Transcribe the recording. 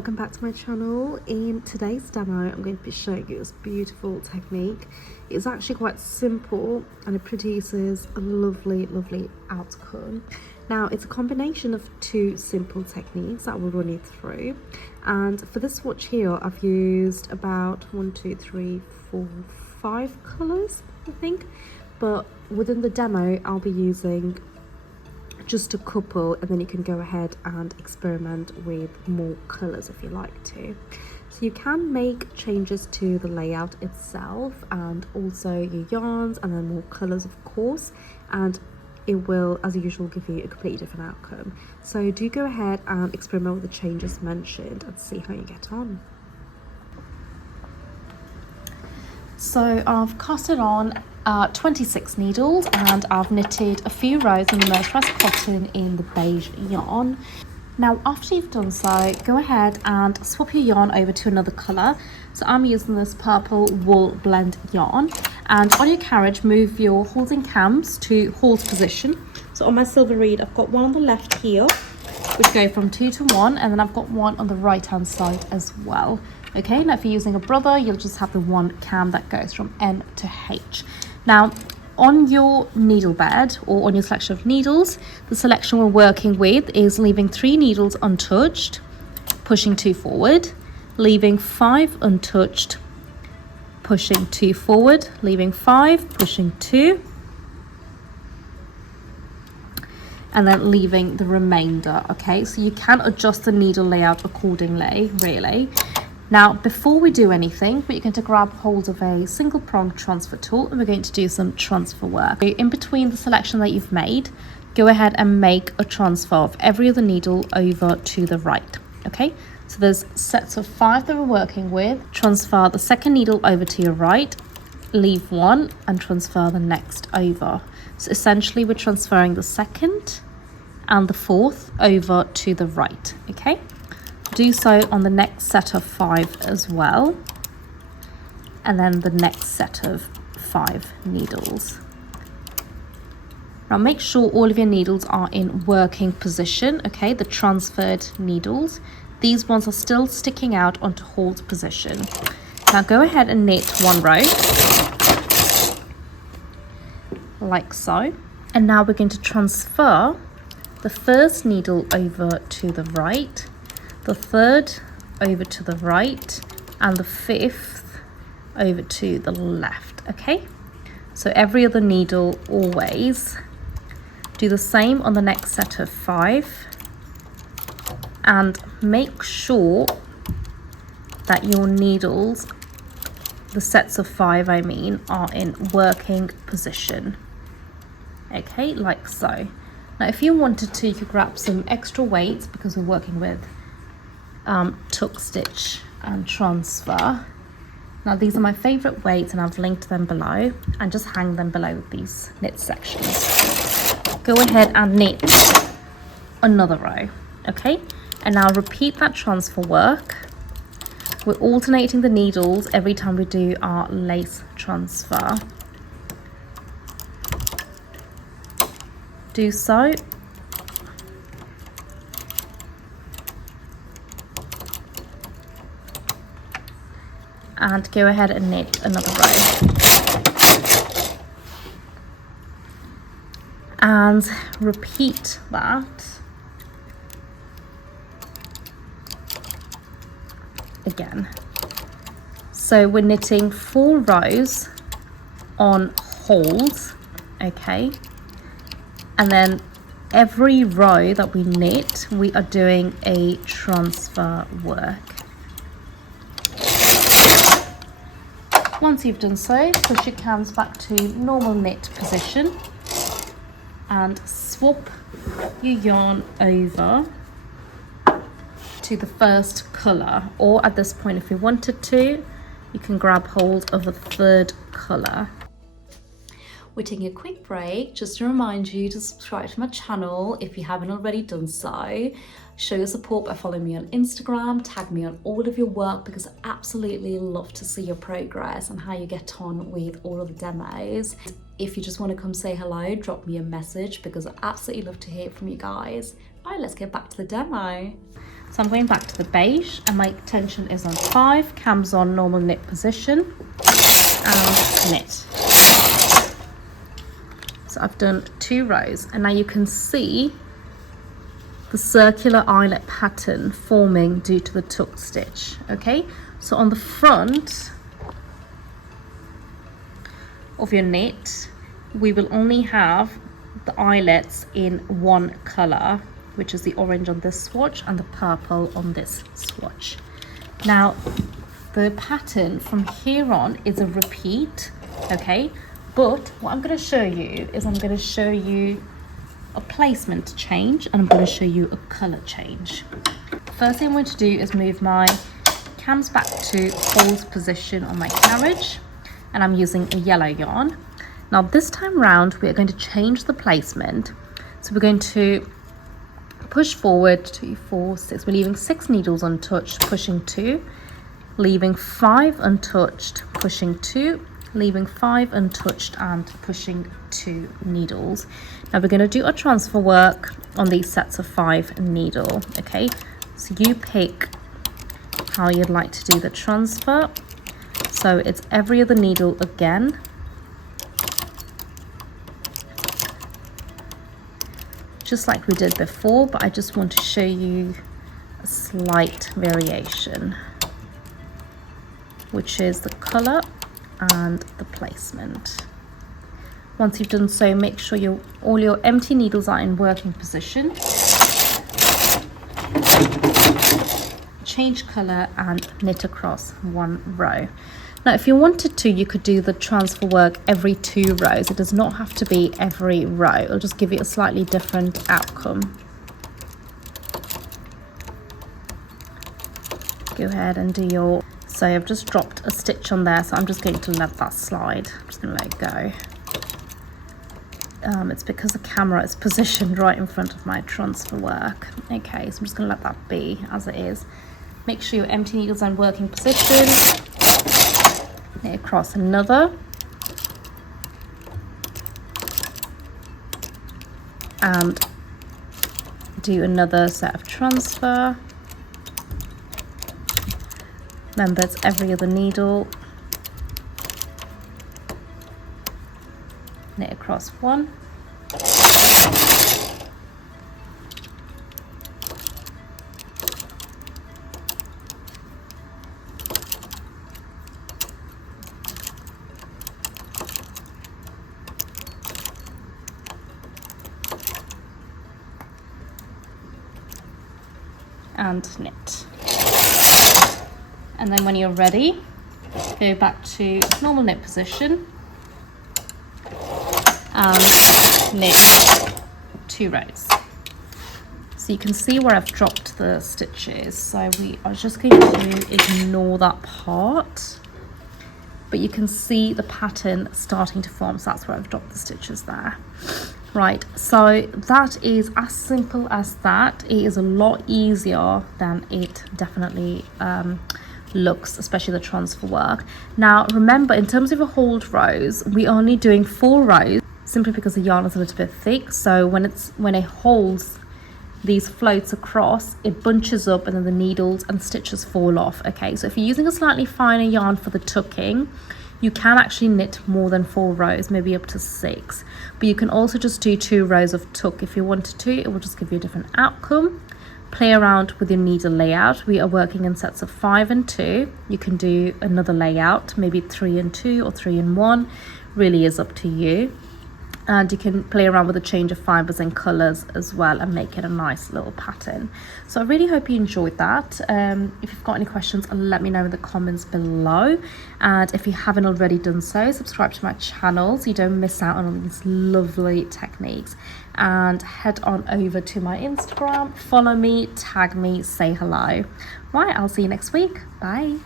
Welcome back to my channel. In today's demo I'm going to be showing you this beautiful technique. It's actually quite simple and it produces a lovely outcome. Now it's a combination of two simple techniques that we'll run you through, and for this swatch here I've used about 5 colours I think, but within the demo I'll be using just a couple, and then you can go ahead and experiment with more colors if you like to. So you can make changes to the layout itself and also your yarns and then more colors of course, and it will as usual give you a completely different outcome. So do go ahead and experiment with the changes mentioned and see how you get on. So I've casted on 26 needles and I've knitted a few rows in the mercerized cotton in the beige yarn. Now after you've done so, go ahead and swap your yarn over to another colour. So I'm using this purple wool blend yarn, and on your carriage move your halls and cams to halls position. So on my silver reed I've got one on the left here which go from 2 to 1, and then I've got one on the right hand side as well. Okay, now if you're using a brother you'll just have the one cam that goes from N to H. Now on your needle bed or on your selection of needles, the selection we're working with is leaving 3 needles untouched, pushing 2 forward, leaving 5 untouched, pushing 2 forward, leaving 5, pushing 2, and then leaving the remainder. Okay, so you can adjust the needle layout accordingly really. Now before we do anything, we're going to grab hold of a single prong transfer tool and we're going to do some transfer work. In between the selection that you've made, go ahead and make a transfer of every other needle over to the right. Okay, so there's sets of 5 that we're working with. Transfer the second needle over to your right, leave 1 and transfer the next over. So essentially we're transferring the second and the 4th over to the right. Okay, do so on the next set of 5 as well, and then the next set of 5 needles. Now make sure all of your needles are in working position. Okay, the transferred needles, these ones are still sticking out onto hold position. Now go ahead and knit 1 row like so, and now we're going to transfer the first needle over to the right, the 3rd over to the right, and the 5th over to the left. Okay, so every other needle always. Do the same on the next set of 5, and make sure that your needles, the sets of 5 I mean, are in working position. Okay, like so. Now if you wanted to, you could grab some extra weights because we're working with tuck stitch and transfer. Now these are my favorite weights and I've linked them below, and just hang them below these knit sections. Go ahead and knit another row. Okay, and now repeat that transfer work. We're alternating the needles every time we do our lace transfer. Do so. And go ahead and knit another row. And repeat that again. So we're knitting 4 rows on holes, okay? And then every row that we knit, we are doing a transfer work. Once you've done so, push your cams back to normal knit position and swap your yarn over to the first colour, or at this point if you wanted to, you can grab hold of a 3rd colour. We're taking a quick break just to remind you to subscribe to my channel if you haven't already done so. Show your support by following me on Instagram, tag me on all of your work because I absolutely love to see your progress and how you get on with all of the demos. If you just want to come say hello, drop me a message because I absolutely love to hear from you guys. All right, let's get back to the demo. So I'm going back to the beige and my tension is on 5, cams on, normal knit position, and knit. So I've done 2 rows and now you can see the circular eyelet pattern forming due to the tuck stitch. Okay, so on the front of your knit, we will only have the eyelets in one color, which is the orange on this swatch and the purple on this swatch. Now the pattern from here on is a repeat, okay, but what I'm going to show you is I'm going to show you a placement change and I'm going to show you a color change. First thing I'm going to do is move my cams back to hold position on my carriage, and I'm using a yellow yarn. Now this time round we are going to change the placement, so we're going to push forward 2, 4, 6. We're leaving 6 needles untouched, pushing 2, leaving 5 untouched, pushing 2, leaving 5 untouched and pushing 2 needles. Now we're going to do a transfer work on these sets of 5 needle. Okay, so you pick how you'd like to do the transfer. So it's every other needle again, just like we did before, but I just want to show you a slight variation, which is the color and the placement. Once you've done so, make sure all your empty needles are in working position. Change color and knit across 1 row. Now if you wanted to, you could do the transfer work every 2 rows. It does not have to be every row. It'll just give you a slightly different outcome. Go ahead and do your... So I've just dropped a stitch on there, so I'm just going to let that slide. I'm just going to let it go. It's because the camera is positioned right in front of my transfer work. Okay, so I'm just going to let that be as it is. Make sure your empty needles are in working position. Knit across another. And do another set of transfer. Remember, it's every other needle. Knit across 1. And knit. And then when you're ready, go back to normal knit position and knit 2 rows. So you can see where I've dropped the stitches, so we are just going to ignore that part, but you can see the pattern starting to form, so that's where I've dropped the stitches there. Right, so that is as simple as that. It is a lot easier than it definitely looks, especially the transfer work. Now remember, in terms of your hold rows, we're only doing 4 rows simply because the yarn is a little bit thick, so when it holds these floats across, it bunches up and then the needles and stitches fall off. Okay, so if you're using a slightly finer yarn for the tucking, you can actually knit more than 4 rows, maybe up to 6, but you can also just do 2 rows of tuck if you wanted to. It will just give you a different outcome. Play around with your needle layout. We are working in sets of 5 and 2. You can do another layout, maybe 3 and 2 or 3 and 1, really is up to you. And you can play around with the change of fibers and colors as well and make it a nice little pattern. So I really hope you enjoyed that. If you've got any questions, let me know in the comments below, and if you haven't already done so, subscribe to my channel so you don't miss out on all these lovely techniques, and head on over to my Instagram, follow me, tag me, say hello. Right, I'll see you next week. Bye.